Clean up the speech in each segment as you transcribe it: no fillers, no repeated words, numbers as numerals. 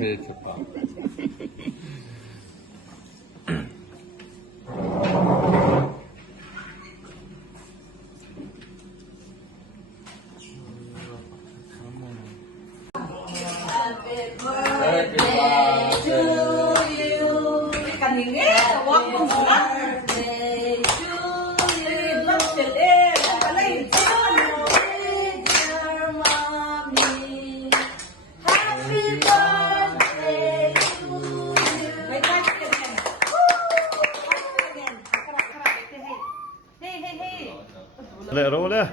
เลยรู้เลย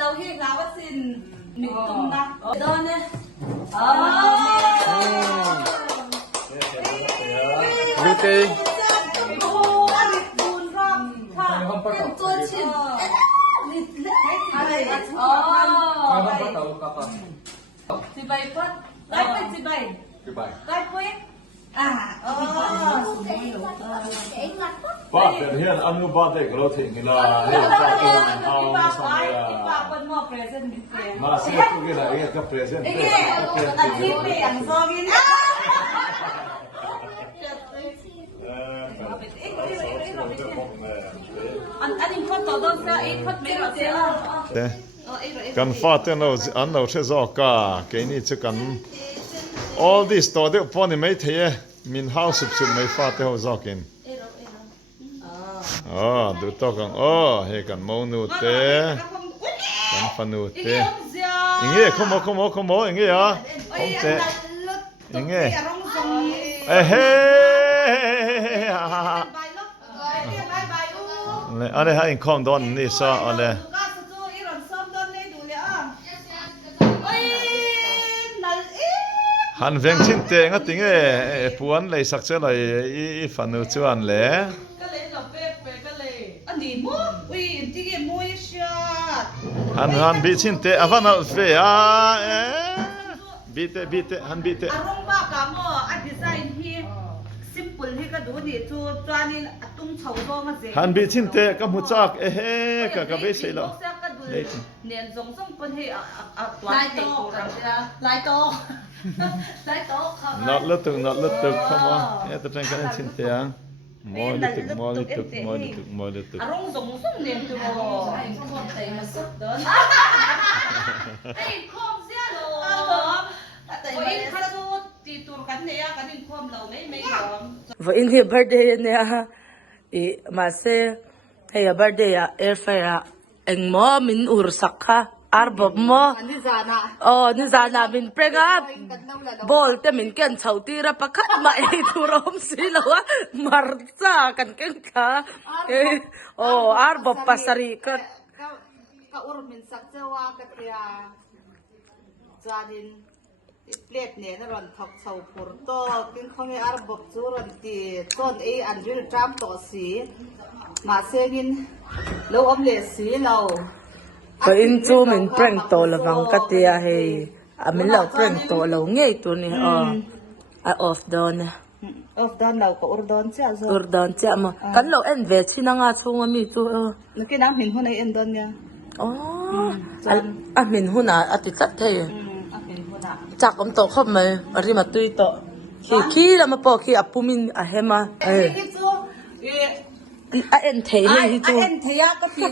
เราเรียกเราว่าสินหนึ่งตุ้มนะโดนเนี่ยดูตีตัวชิ้นอะไรสิใบพัดไล่ไปสิใบไล่ไปว่าเดี๋ยวเฮียอันนู้นบ้านเด็กเราถึงเวลาเฮียจะเอาสมัยมาเสียทุกอย่างเฮียก็เพรสเซนต์อันที่เปลี่ยนโซกินอันนี้คนต่อต้นเสียอีกคนไม่รู้เสียกันฟาดเราอันเราเชื่อจอกาเกนี่จะกัน all this ตัวเดียวพอนี่ไม่เทียมินเฮาสุดไม่ฟาดเราจอกินดูตัวกันเฮกันมนูเตกันฟันูเตอย่างเงี้ยขโมอย่างเงี้ยผมเตอย่างเงี้ยเฮ้อะไรให้คอมดอนนี่ซะอะไรหันเวียงชินเตงก็ติงปวนเลยสักเท่าไรอีฟันนูชวนเลยหันบีชินเตอฟันเอาเฟียบีเตหันบีเตอารมณ์บ้ากามอันดีไซน์ที่ซิมเปิลที่ก็ดูนี่จูจวนนี่ตุ้มเฉาโตมาเสียหันบีชินเตก็มุจักก็เบสเลยล่ะเนียนสงส่งเป็นให้ลายโตลายโตnot lutuk come on ya terus kanชินเตงมอลิตุกอารมณ์สงส่งเนียนตัวไอ้คอมเตะมาสุดเดินไอ้คอมเสียโลไอ้คาดูตีตัวกันเนี่ยกันนี่คอมเราไม่ยอมว่าอินที่ birthday เนี่ยมาเซ่ให้ birthday air fryer เอ็งมอมินอุรสักค่ะอาร์บบมอนี่จานามินเปรงอับบอลแต่มินเกินชาวตีระปักขัดมาทุรมสิแล้วว่ามาร์ซ่ากันเก่งค่ะอาร์บบปัสรีก็อุรมินสักเจ้าว่าก็เตียจาดินเล็ดเนี่ยนรอนทักชาวปูร์โตกินข้าวในอาร์บบจูรันตีต้นอันริลจามต่อสีมาเซกินเราอมเลสีเราก็อินจูมินเปร่งโตละวังกัตยาเฮมินเราเปร่งโตเราเงยตัวนี้ออฟดอนเราก็อุรดอนเจ้ามากันเราเอ็นเวชินังอาชงมีตัวนึกน้ำหินหัวในเอ็นดอนเนี่ยมินหัวน่ะอติสัตย์เทหินหัวน่ะ จากอมโตเข้ามาอะไรมาตุยโตขี้แล้วมาปอกขี้อับปุมินอะเฮมาเอ็นเทียนี่จูเอ็นเทียก็คือ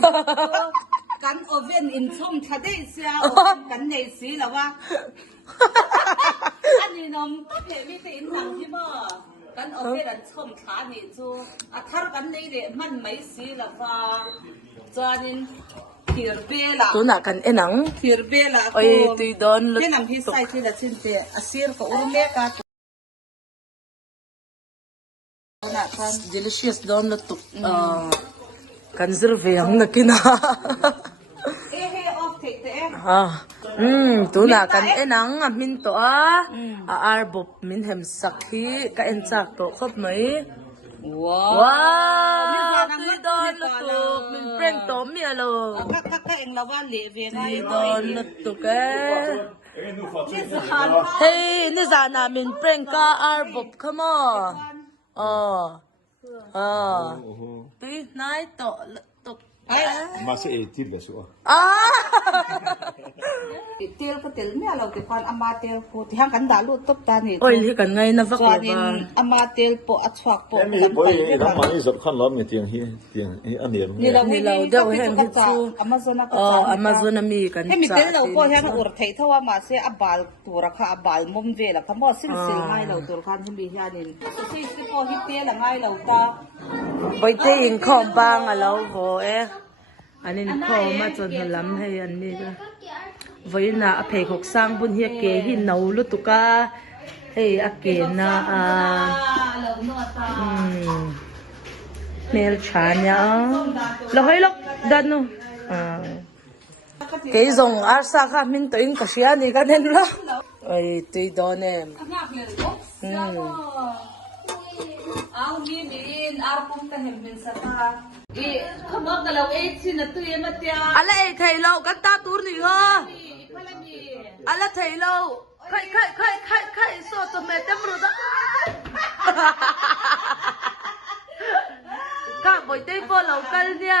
กันโอเว่นอินช่องทะเลเสียกันในสีแล้วว่าอันนี้น้องเพจมีแต่อินหนังที่บ่กันโอเว่นอันช่องขานี่จูถ้ากันในเด็มันไม่สีแล้วว่าจานินขีร์เบล่ะตัวหนักกันหนังขีร์เบล่ะโอ้ยตุยโดนเป็นหนังที่ใส่ที่ละชิ้นเตะอาซีร์ก็อุ้มเมกัดdelicious โดนlutuk conserve yang nakina เฮ้ออฟเทคเตะตัวหนักกันหนังมินตัวอาร์บบมินเห็มสักทีก็เอ็นจากตัวครบไหมว้าวตุยโดนlutukมินเปร่งตัวเมียเลยก็เองเราว่าเละเวียนตุยโดนlutukเฮ้ยนี่จานามินเปร่งก็อาร์บบขโมตุยนายโตตุกมาเสียทีเดียวสัวเตียลก็เตียลเนี่ยเราเก็บพันอามาเตียลพูดที่ห้างกันด่าลูกตบตานี่โอ้ยที่กันไงนะฟักเลยว่าอามาเตียลปอัดชวักปมีปอยน้ำมันนี่สุดขั้นล้อมเนี่ยเตียงอันเดียวนี่เราเดี๋ยวเห็นที่จูอามาโซนก็จ้าอามาโซนมีกันให้มีเตียลเราก็แห้งอุรเทยเท่าว่ามาเสียอับบาลตัวราคาอับบาลมุมเวล่ะคำว่าสิ้นเสียง่ายเราตัวราคาที่มีแค่นี้สุดที่สิพอฮิตเตียลง่ายเราตาไปเตียงของบางอะเราโหอันนี้พ่อมาจนล้ำให้อันนี้ก็ไว้น่ะเพกหกสร้างบุญเฮียเกหินเอาลุตุกาให้อาเกน่ะเมลชาเนี่ยเราให้ล็อกดันนู่เกยส่งอาสาค่ะมินตัวเองก็เสียนี่กันเองละไอ้ตัวโดนเอามีมินอาร์ปุ่มกันเห็นเป็นสักขมอกเราสินะตัวมาเตียอะไรไทยเรากันตาตูนี่เหรออะไรไทยเราใครโซตัวเมตเต็มรู้ด้ก็บ่อยได้พอเรากันเนี่ย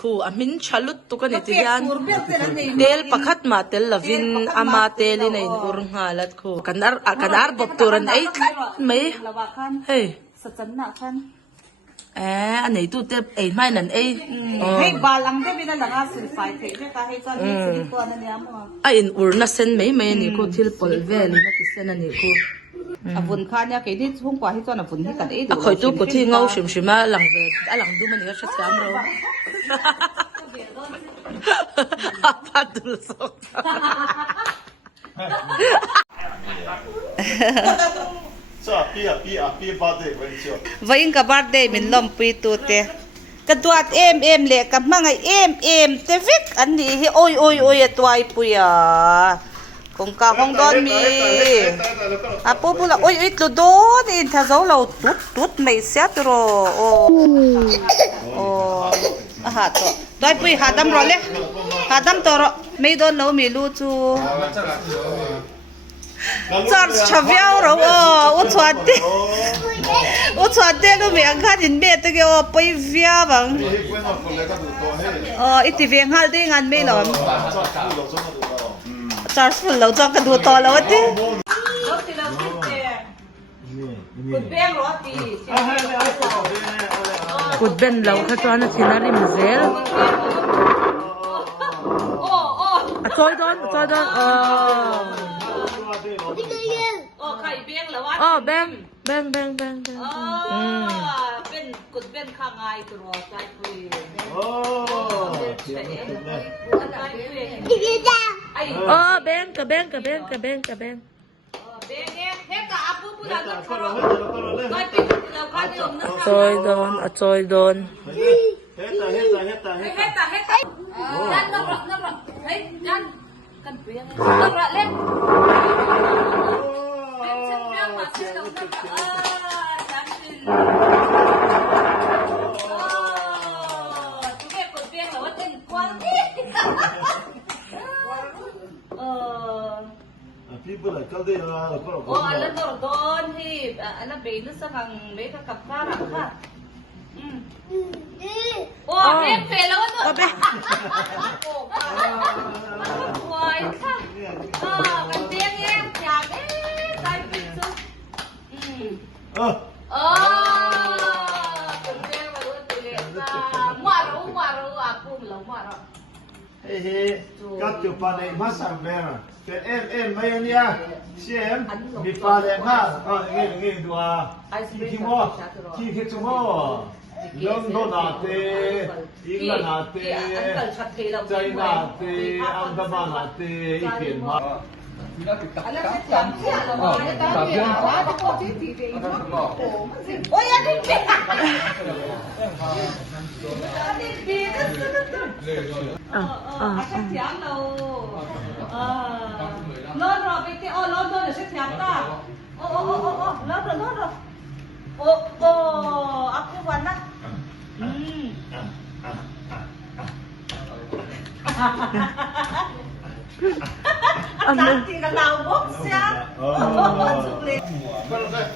ครูอามินชลุตตุกันนี่ที่ยันเดลปักขัดมาเตลลาวินอามาเตลินัยอุรงหาลัดครูกันอาร์บบตัวรันไอ้ไม่เฮ้ยสัจนะคันอันไหนตู้เต็มไม่นั่นให้บาลังได้ไม่ได้หลังอาสินไฟเทใช่ไหมให้ตอนนี้สินตัวนั่นเนี่ยมั้งอุรนัสเซนไม่นี่กูทิลปอลเวลนักเซนนี่กูบุญข้าเนี่ยเกิดที่ทุ่งกว่าที่ตัวน่ะบุญที่กันดูคอยตู้กูที่เงาชิมหลังเวหลังดูมันนี่ก็ชัดๆเราพัดดูสกวัยกับบาร์เดย์มินลมปีตัวเตะกระตัวเอ็มเล็กกับมังไงเอ็มเตวิกอันนี้โอ้ยตัวไอ้ปุยคงกาคงโดนมีปุ๊บละโอ้ยตัวโดนอินทาโซเราตุ๊ดไม่เสียตัวโอ้หาตัวปุยหาดำรอเลยหาดำตัวไม่โดนเราไม่รู้จูจอดชอบยาวเราอุทวดเด็กก็ไม่อังคาดินเบ็ดก็ไปเวียบังอิติเวียงฮัลดิ้งอันไม่หลอนจอดฝุ่นเราจอดกระดูต่อแล้วดิกุดเบงรถดีกุดเบนเราข้าจวนที่นาริมเซลจอยดอนไข่เบี้ยงหรือว่าแบงเป็นกุดเป็นข้างไงตัวใจคุยแบงกับเฮ้กับอาปูปูดาจอยโดนยันน้ำหลักเฮ้ยยันกันเปลี่ยนน้ำหลักเล่นเป็นเช่นเรื่องมาเชื่อเราน้ำหลักยันเป็นทุกอย่างกดเปลี่ยนหรือว่าเต้นกวนพี่บุญก็ได้อันนั้นโดนที่อันนั้นเป็นนึกสักครั้งเบคกับข้าหลังค่ะโอ้เรียกเฟลแล้วว่าตัวโอ้วายค่ะกันเตียงเองเฟ Hei, katso pane masang mer. Ke mai ania. Siem mi pale ma. Ngi dua. Ki mo. Ki mo. Long do na te. Ingla na te. China te. Andama na te. Ikin ma. Ôi anh đi thiam đâu lớn rồi bây giờ lớn rồi sẽ thiam ta lớn rồi ấp cái quần á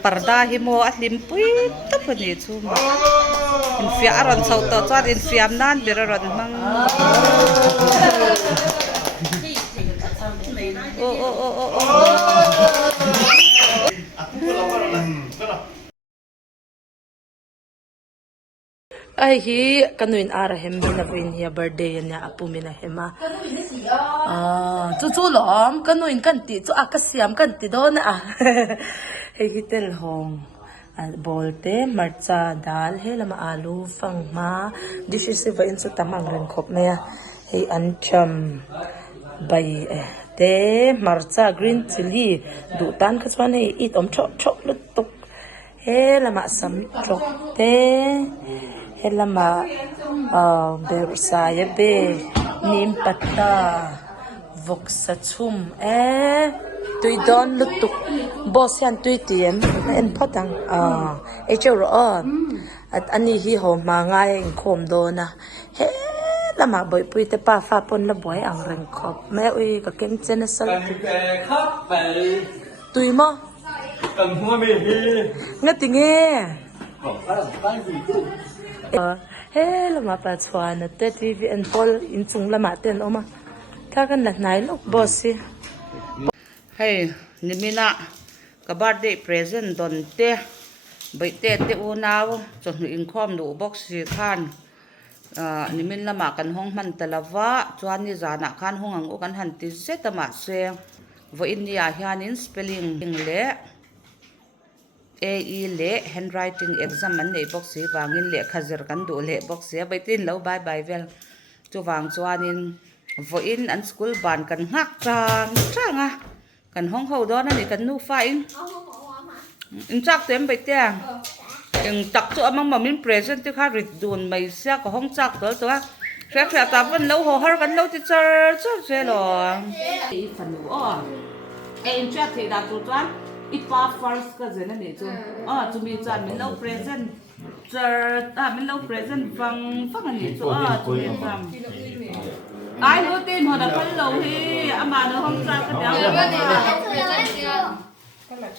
Parda himo at limpuy tapos ni chuma. Infia aron sa to chuan infiam nan biraron mang. Ay hi kanuin ara hem na win hiya birthday niya apu mina hema. Chu lom kanuin kanti chu akasiam kanti do na. Hey hitel hong. Bolte marcha dal he lama alu fang ma dishes se vain sa tamang ren khop me hey ancham bai te marcha green chili du tan ka chuan hey it om chok lutuk he lama sam chok te he lama bersaya be nim patta vok sa chum tui don lutuk boss yan tui tiem en potang e chero at ani hi ho ma nga en khom do na he lama boy pui te pa fa pon la boy ang reng khop me ui ka kem chen sal tui mo Cần mua mì hi. ngati nge he lama pa chwana te tv en pol in chung lama ten oma ka kan la nai lok boss si Hey, nimina ka birthday present don te bai te unaw cho nu inkhom nu box si khan nimin lama kan hong man talawa chuan ni zana khan hong ang kan han ti setama se vo india hianin spelling le AE le handwriting exam an nei box si wangin le khazer kan du le box se bai tin lo bye bye vel chu wang chuanin vo in an school ban kan ngak changa kan hong ho đó ni kan nu fa in chak tem bai te in tak chu amang mamin present ti kha rit dun mai sia ko hong chak to khra ta van lo ho har kan lo ti char che lo i fan o in chat ti da tu chuan i pa first ka zen ni chu chu mi chan min lo present char min lo present fang ani chu chu mi fam ai hữu tin hồi là phân lầu thì mà nó không ra cái đéo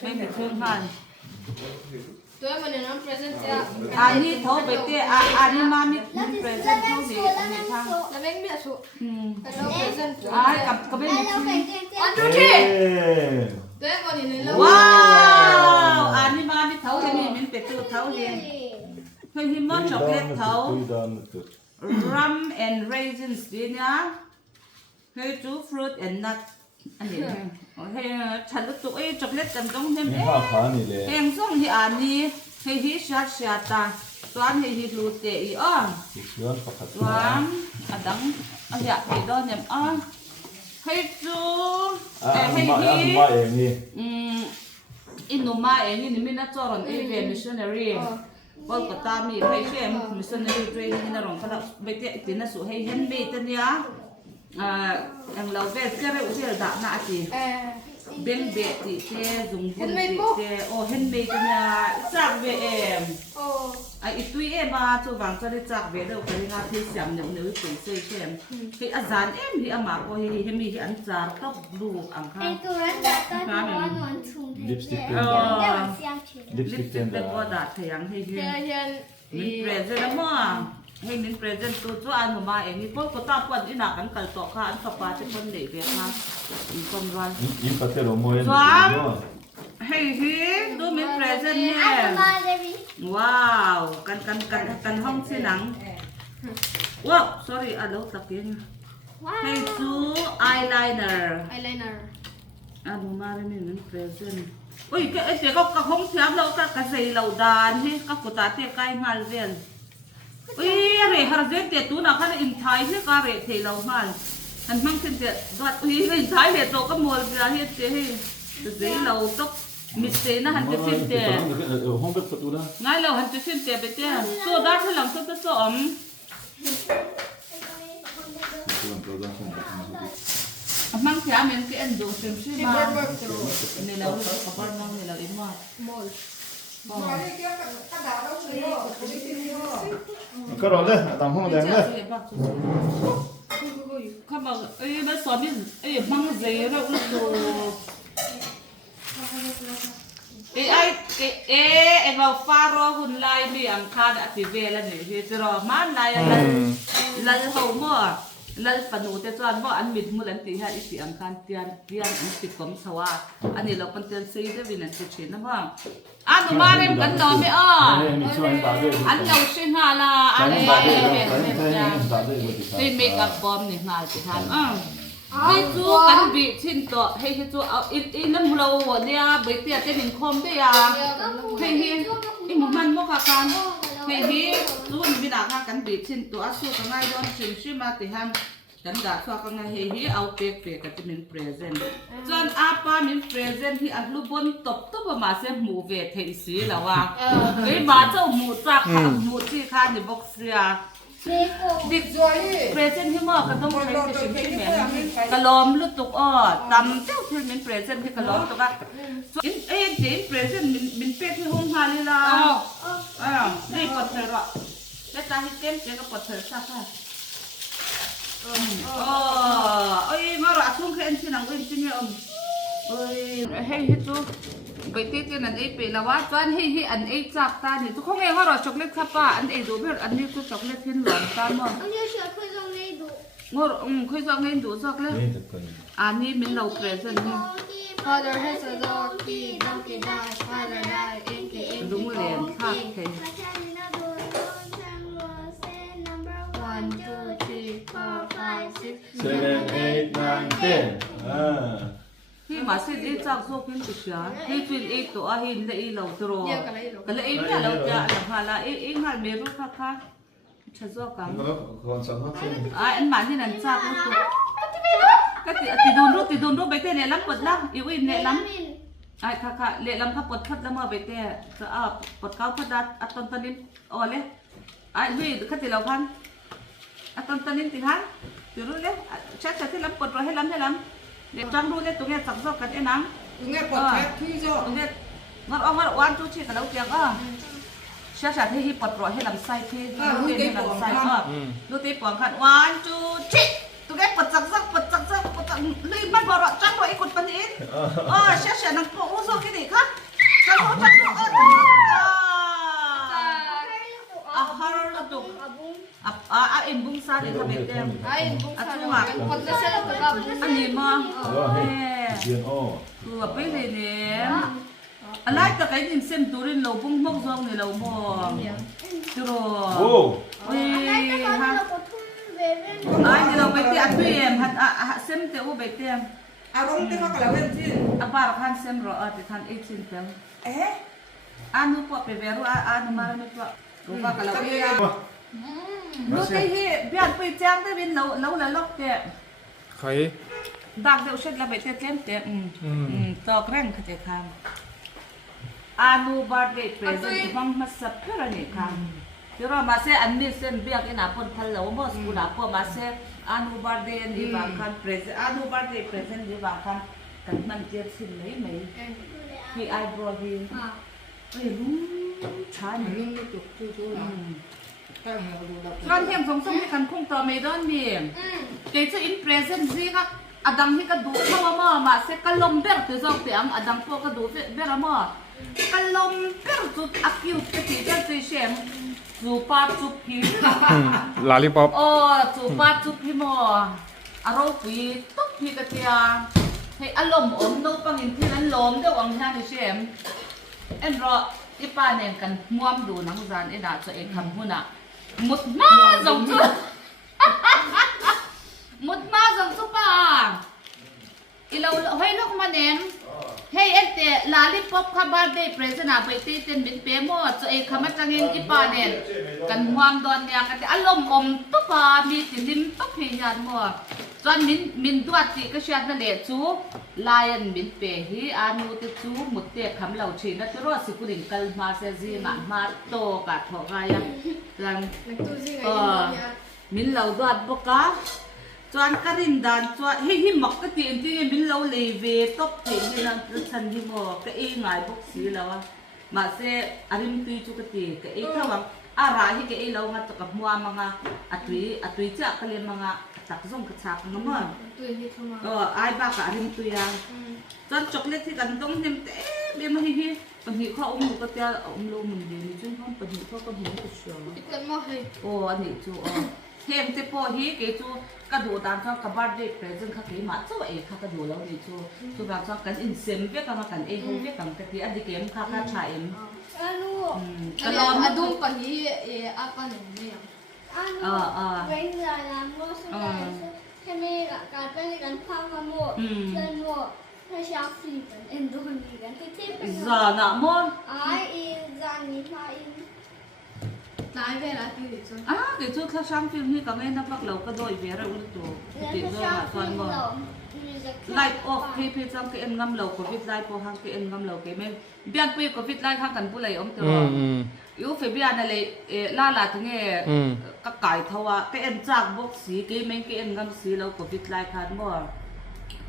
mấy người thương hàn anh đi thấu với tia anh đi mami present thấu gì anh thang ai cầm bên wow anh đi mami thấu thì mình phải tự thấu liền hơi hi món chocolate thấu rum and raisins đi nhá. Hey, two fruit and nut. Anh hey, chặt lúc tụi chocolate cần trong thêm em xong thì anh đi hey hi shat ta toán hey hi lụt tệ toán đắng dạ thì đó nhầm hey chú hey hi inuma em ni mình đã cho rồi em missionary Kolkata mi hay xem missionary training na rong kada bete tina su hay hen be tanya ang law ve kare usel da na ti ben be ti te zung bun ti te hen be tanya sak ve em ai itui e ba chu wang cha de chak ve do kari nga thi siam ne ne pu se xem hi azan em hi ama ko hi mi hi an char tok lu ang kha lipstick te ko da thayang hi min present mo hay min present tu chu an ma e ni ko ta pon ina kan kal to kha an pa che pon le ve kha in kon wan in patero mo en hey hi do min present ni wow kan hong sinang ว้าว sorry อ่ะแล้วตะเกียงให้ซู eyeliner อ่ะหนูมาเลยนี่มัน present อุ้ยไอ้เจ๊ก็ห้องเทียมเราก็กระเซยเราดานที่ก็กุตาเตี้ยใกล้งานเรียนอุ้ยเรื่องฮาร์เจนเตี้ยตัวน่ะก็อินไทยที่ก็เรื่องเทเรามาอันมั่งเส้นเตี้ยก็อุ้ยอินไทยเรื่องตัวก็มัวเวลาเฮ็ดเจ๊ให้เจ๊เราต้องมิสเซนะหันจะสิ้นเตี้ยง่ายเราหันจะสิ้นเตี้ยไปเตี้ยโซดาที่หลังโซดาส้มมั่งเทียมมันก็เอ็นดูซิมซี่มาเนี่ยเราขับรถน้องเนี่ยเราอินมาก็รอเลยตามห้องแดงเลยเขาบอกเอ้ยมาสอนนี่เอ้ยมั่งเสียแล้วก็ดูเอ้ไอ้เราฟารอหุ่นลายมีอังคารอธิเวแล้วนี่ที่จะรอมันลายอะไรลายเขาหม้อลายปนูแต่จวนหม้ออันมิดมือลันตีให้อีสีอังคารเตียนอีสีกลมสว่าอันนี้เราเป็นเตียนซีได้วินันติชินนะพ่ออันนู้มาเรียนกันนอนไม่อ้ออันเราชิฮาลาอันนี้เป็นเมคอัพบอมนี่งานสิท่านให้จูกันบีชินตัวให้จูเอาอีน้ำเราเนี่ยใบเตี้ยจะเห็นคมได้ยังให้อีหมูมันมกกันให้จูนวินากันบีชินตัวสู้กันง่ายย้อนชิมชิมาติฮันกันด่าชอบกันง่ายให้เอาเป๊กกันจะมีเพรสเซนต์จนอาป้ามีเพรสเซนต์ที่อันลูกบนตบประมาณเส้นหมูเวทเทีสีแล้วว่าไอ้มาเจ้าหมูจักหมูที่ข้าในบ็อกเซียดิกเพรสเซนต์ที่มอกก็ต้องใช้สิ่งที่เหม็นกระลอมลุตุกอ้อตำเจ้าที่มีเพรสเซนต์ที่กระลอมตุกอ่ะเอ็นเจนเพรสเซนต์มีเป็ดที่ห้องฮาลีลานี่ปวดเธอหรอแล้วตาที่เต็มเจ๊ก็ปวดเธอซะค่ะเอ้ยมาหรอทุ่งแค่อันที่นั่งก็ที่เนี่ยเอ้ยให้ตัวไปตีกันอันไอ้ปีละว่าตอนให้อันไอ้จับตาเนี่ยทุกคนเองว่าเราช็อกโกแลตครับป้าอันไอ้ดูแบบอันนี้คือช็อกโกแลตที่หลอนตาหมดอันนี้เชื่อคุยตรงนี้ดูงอคุยตรงนี้ดูช็อกโกแลตอันนี้มันเราเพรสเซนต์ Father has a donkey, donkey dies, father dies, aka ดูมือเรียนภาพเท 1, 2, 3, 4, 5, 6, 7, 8, 9, 10ที่มาสิไอ้จักโซ่ขึ้นติดเชื้อที่จุดไอ้ตัวเห็นได้เราตรอกันเลยไอ้เนี่ยเราจะหลังพาละไอ้หาเมรุค่ะชัดโซ่กันอันหมาที่นั่นจักรู้ตัวก็ติดโดนรูปไปเตะเนี่ยล้ำปวดล้ำอีวินเนี่ยล้ำไอ้ค่ะเละล้ำข้าปวดพัดแล้วมาไปเตะจะปวดเก้าพัดดัดอัตตอนนี้อ๋อเลยไอ้วิข้าติดเราพันอัตตอนนี้ติดฮันติดรู้เลยชัดที่ล้ำปวดเราให้ล้ำเด็กจังรู้เลยตรงนี้จับซอกกันไอ้นังตรงนี้ปวดแผลที่ซอกตรงนี้งั้นเอางั้นวันจูชีกันแล้วเจียงชัดที่ปวดเราให้ลำไส้ที่ให้ลำไส้ดูตีปวดขันวันจูชีตัวแกปวดจังปวดเลยมันบอกว่าจังว่าไอ้คนปนินชัดนั่งโอ้โซกี่ดีครับจังฮาร์ลตุกเอ็มบุ้งซาเดี๋ยวทำเองตัวอันนี้มั้งคือแบบไปเลยเนี่ยอะไรแต่ไอ้ยินเส้นตัวนี้เราบุ้งมกซองเนี่ยเรามองจุดโอ้ยฮะไอ้ที่เราไปเตะตัวเองฮัดเส้นเตะโอ้ไปเตะอารมณ์ที่เขากำลังเล่นที่บาร์คันเส้นรอที่ทัน18เตะอันนู้นพอไปเวรุอันมาแล้วก็รู้ว่ากำลังเล่นรู้ที่เบียนไปแจ้งได้เป็นเราล็อกเตะใครดักเดี๋ยวเช็ดแล้วไปเตะเตะตอกแรงเขาจะทำอานูบาร์เดย์เพรสเซนต์บังมาสับเพื่อนี่ค่ะที่เรามาเสียอันนี้เส้นเบียกอินาพนพันแล้วมอสกุลาพอมาเสียอานูบาร์เดย์ดีบางคันเพรสอานูบาร์เดย์เพรสเซนต์ดีบางคันกันมันเจ็บสิ้นเลยไหมพี่ไอบรอวีเฮ้ยรู้ช้าหน่อยการเทียมสงสัยกันคงต่อไม่ได้มีเดี๋ยวจะอินเพรสเซนต์สิค่ะอดังที่กระดูกเข้ามาเสกกระลมเบิร์ตัวสองเตียมอดังพวกกระดูกเบิร์มากระลมเบิร์จุดอักคิวกระติกจะเชื่อมจูปาจูพีลาลิปอปจูปาจูพีมอารมณ์ปีตุ๊กพีกระเทียให้อารมณ์อมโนปังอินที่นั้นลมเดี๋ยวอังฮาดิเชื่อมเอ็นรออีป้าเนี่ยกันม่วมดูนังจานเอ็นอาจะเอ็นทำหุ่นมุดมาสองจุด một ma rằng số ba lâu hơi lúc mà ném hey em te lollipop khabar day present à vậy thì tên mình bé mua cho em khăm trang em ipa nè cần hoam đòn nhà cái alom tốt à mi thì lim tốt thì nhàn mua cho mình đuổi thì cái chuyện nó lệ chú lion mình bé hi anu thì chú một tiệc khăm lẩu chỉ nó cho rồi sự quyết định cần mà sẽ gì mà to cả thọ gai rằng mình lẩu đuổi bốc cá choan karin dan choa hi mok ka tin tin min lo le ve top the ni na chan hi mo ka e ngai bok si lawa ma se arim tui chu ka ti ka e thawang ara hi ka e lo nga to ka mua manga atui cha ka le manga tak zong ka chak no mo tui hi thuma ai ba ka arim tui ya choan chocolate thi kan dong nem te be ma hi pan hi kha ka tia lo mun de ni chun pan hi kha ka hin ka sho ikan mo hi ani chu hem te po hi ke chu ka do dan ka ka birthday present kha ke ma chu e kha ka do lo ni chu ba cha kan in sem ve ka ma kan e ho ve kam ka ti adi kem kha kha cha em anu ka lom adum pa hi e apa ne ya anu when la la mo so cái này là cái bên cái phong mà mua lên mua hay sao phi bên em đồ gì cái tiếp giờ nọ mo ai in ra như thế lại về là cái gì cái chú kha sang phim hi ka ngai na pak lo ka doi ve ra ul tu ti do ma son mo light off pe chang ke en ngam lo ko vit light po hang ke en ngam lo ke men bian pe ko vit light hang kan pu lai om te ro yu fe bian na le la thang e ka kai thawa ke en chak bok si ke men ke en ngam si lo ko vit light khan mo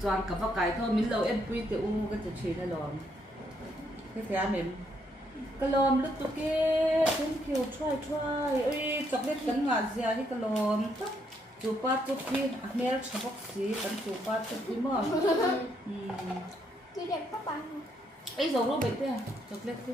chuan ka va kai tho min lo en pui te u ka che che na lo ke fa men cái lom lúc tụi kia cũng kiểu try ơi chocolate cắn ngà dè đi cái lom chụp ba chụp kia mẹ chụp bóc xí cắn chụp ba chụp kia mà tôi đẹp các bạn ấy dầu nó bệnh thế chocolate kia